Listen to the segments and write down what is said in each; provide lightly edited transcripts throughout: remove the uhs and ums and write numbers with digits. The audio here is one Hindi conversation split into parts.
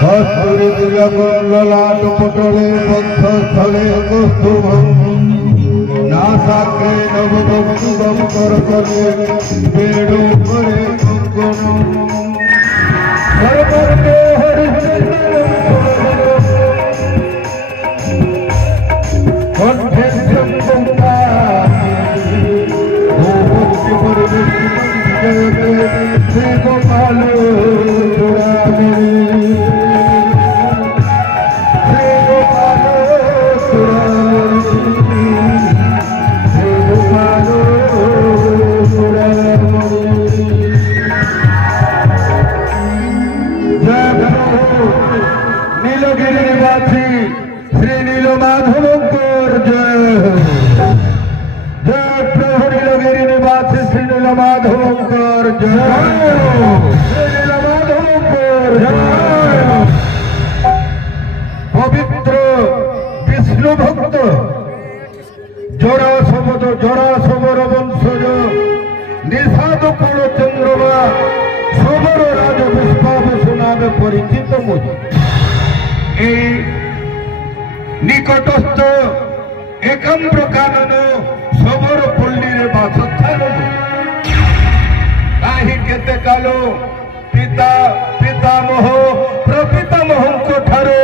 কস্তুরী ললাট পটলে বক্ষস্থলে কৌস্তুভম নাসাগ্রে নববঙ্গম করতলে বেড়ু করে কঙ্কণ হরবর্গে কণ্ঠে শঙ্কা ভূপতি পরিবেশি শ্রী গোপাল নীলগিরি নিবাসী শ্রী নীলমাধবঙ্কর জয় জয় প্রভু নীলগিরি নিবাসী শ্রী নীলমাধবঙ্কর জয় শ্রী নীলমাধবঙ্কর জয় পবিত্র বিষ্ণু ভক্ত জরাসমর বংশজ নিষাদ কুল চন্দ্রমা সবর রাজ পুষ্পাবসু নামে পরিচিত মুঝে এই নিকটস্থ একাম্র কানন সবর পল্লীরে বাসস্থান কাহি কেতে কাল পিতামহ প্রপিতামহଙ୍କ ଠାରୁ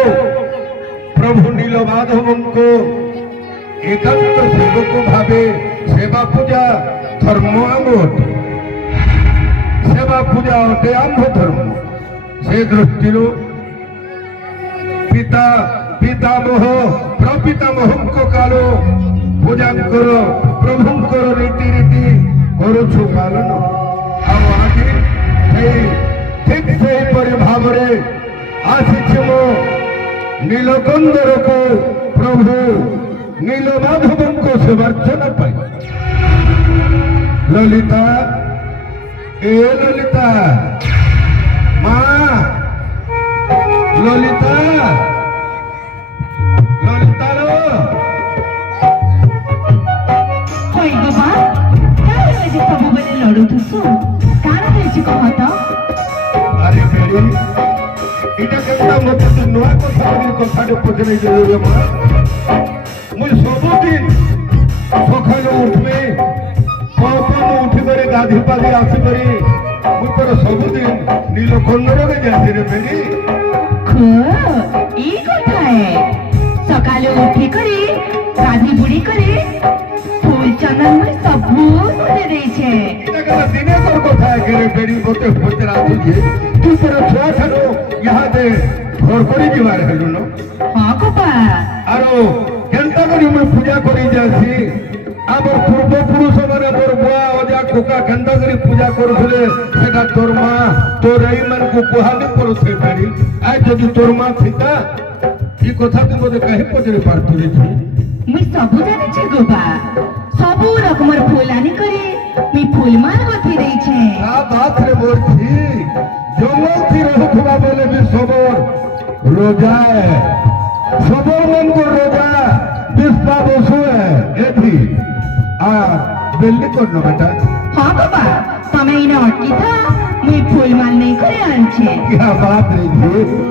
প্রভু নীলমাধবଙ୍କ একান্ত সেবক ভাবে সেবা পূজা ধর্ম আম্ভ অটে সেবা পূজা অটে আম্ভ ধর্ম সে দৃষ্টিରୁ ପିତାମହ ପ୍ରପିତାମହଙ୍କ କାଳ ପୂଜାଙ୍କର ପ୍ରଭୁଙ୍କର ରୀତିନୀତି କରୁଛୁ ପାଳନ ଆଉ ଆଜି ଠିକ ସେହିପରି ଭାବରେ ଆସିଛି ମୁଁ ନୀଳକନ୍ଦରକୁ ପ୍ରଭୁ ନୀଳମାଧବଙ୍କ ସେବାର୍ଚ୍ଚନା ପାଇଁ ଲଳିତା ଏ ଲଳିତା ମା ললিতা ললিতার কই বাবা কার হয়েছে ସବୁବେଳେ লড়ুতুসু কার হয়েছে কহ তো আরে বেড়ি এটা কেমন মতে তো নয়া কথাটা পছরে যাবে মা মুই ସବୁদিন সকালে উঠবে কখন উঠিবারে গাধি পাধি আসিবারে মুই তোর ସବୁদিন নীলকন্দরকে যাচ্ছি রে বেড়ি এই কথায় সকালে উঠি করে গাধি বুড়ি করে ফুল চন্দন সবু করে দিয়েছে দিনে তোর কথা একেবারে বেড়ি বলতে বলতে আসুছে তুই তোর ছুয়া ঠারু ইহাদে ঘর করে যাবার হেলু ন হ্যাঁ গোপা আর কেনতা করি মুই পূজা করে যাচ্ছি আমার পূর্বপুরুষ মানে মোর বুয়া অজা কোকা কেনতা করে পূজা করুলে সেটা তোর মা তোর এই মানকু কুহানি পড়ুছে বেড়ি আজ যদি তোর মা থিতা এই কথা তুই মধ্যে কাহি পচরে পারতুছি মুই সবু জানিছি গোপা সবু রকমের ফুল আনি করে মুই ফুলমাল গথি দেইছে তা বাত রে বলছি জঙ্গল থি রহুথবা বলে বি সবর রোজা সবর মনকো রোজা বিস্পা বসু এথি आ बेल्ली करनो बेटा हाँ बाबा तमे इने अटकी था मुई फूलमाल नहीं करे आनछे क्या बात रे जी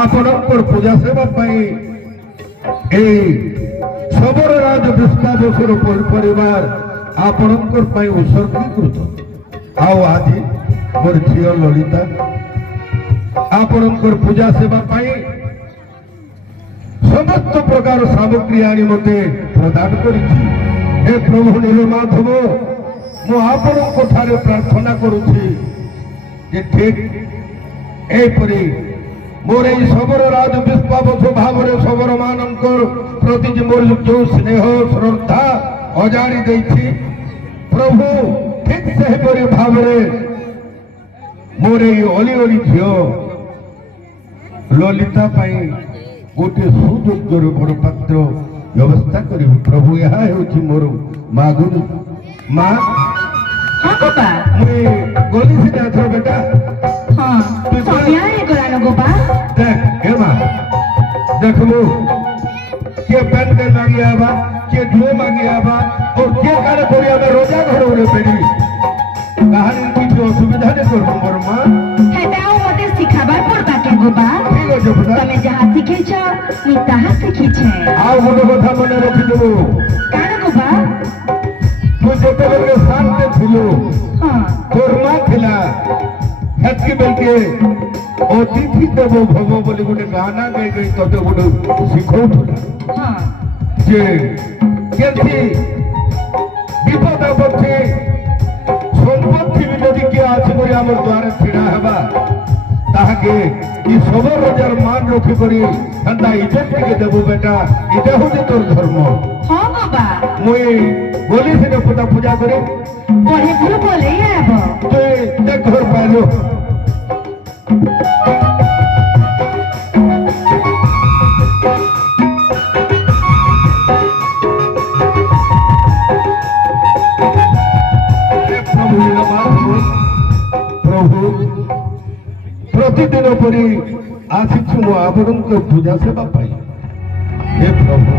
ଆପଣଙ୍କର ପୂଜା ସେବା ପାଇଁ এই সবর রাজ বিষ্ণাবসুর পরিবার ଆପଣଙ୍କର ପାଇଁ উৎসর্গীକୃତ ଆଉ ଆଜି ମୋର ଝିଅ ଲଳିତା ଆପଣଙ୍କର ପୂଜା ସେବା ପାଇଁ ସମସ୍ତ ପ୍ରକାର ସାମଗ୍ରୀ ଆଣି ମୋତେ ପ୍ରଦାନ କରିଛି ହେ ପ୍ରଭୁ ନୀଳମାଧବ ମୁଁ ଆପଣଙ୍କ ଠାରେ ପ୍ରାର୍ଥନା କରୁଛି ଯେ ଠିକ ଏହିପରି मोर এই সবর রাজ বিষ্ণাবসু ভাବରେ সবর ମାନଙ୍କର ପ୍ରତି ଯେ ମୋର ଯେଉଁ ସ୍ନେହ ଶ୍ରଦ୍ଧା ଅଜାଡ଼ି ଦେଇଛି ପ୍ରଭୁ ଠିକ ସେହିପରି ଭାବରେ ମୋର ଏଇ ଅଲି ଅଲି ଝିଅ ଲଳିତା ପାଇଁ ଗୋଟିଏ ସୁଯୋଗ୍ୟର ବଡ଼ ପାତ୍ର ବ୍ୟବସ୍ଥା କରିବି ପ୍ରଭୁ। ଏହା ହେଉଛି ମୋର ମାଗୁଣି ମା। ହଁ ଗୋପା ମୁଇଁ ଗଲି ସିନା ଏଥର ବେଟା। ହଁ ସମୟ ହେଇଗଲାନ ଗୋପା। देख हे माँ देखलू के पेन के मांगी आवा के जुए मांगी आवा और के काले कोरिया में रोजा घर उड़े पेड़ी कहानी कुछ असुविधा नहीं कर मोर माँ। हेटाओ मते सिखाबार पड़ता के गोपा। ठीक है बता तमे जहाँ सिखेछ मी ताहा सिखिछे। आओ गोटे कथा मन रखी दो काण गोपा। तू जेतेबेले शांत थिलु हाँ तोर माँ थिला हेतकी बेलके अतिथि देव भव बोली गोटे गाना गाई गई तोते गोटे शिखौथुला हाँ जे केंती विपद आपत्ति संपत्ति भी यदि किए आसी कर आम द्वारे छिड़ा हेबा ताके ई सब रोजार मान रखी करी हंता इज्जत के देबो बेटा इटा हो जे तोर धर्म। हाँ गोपा मुई बोली से पूजा पूजा करे पढ़े गुरु बोले आबो। तो देख घर पालो प्रभु प्रतिदिन परी आसी मो आपण पूजा सेवा पाई हे प्रभु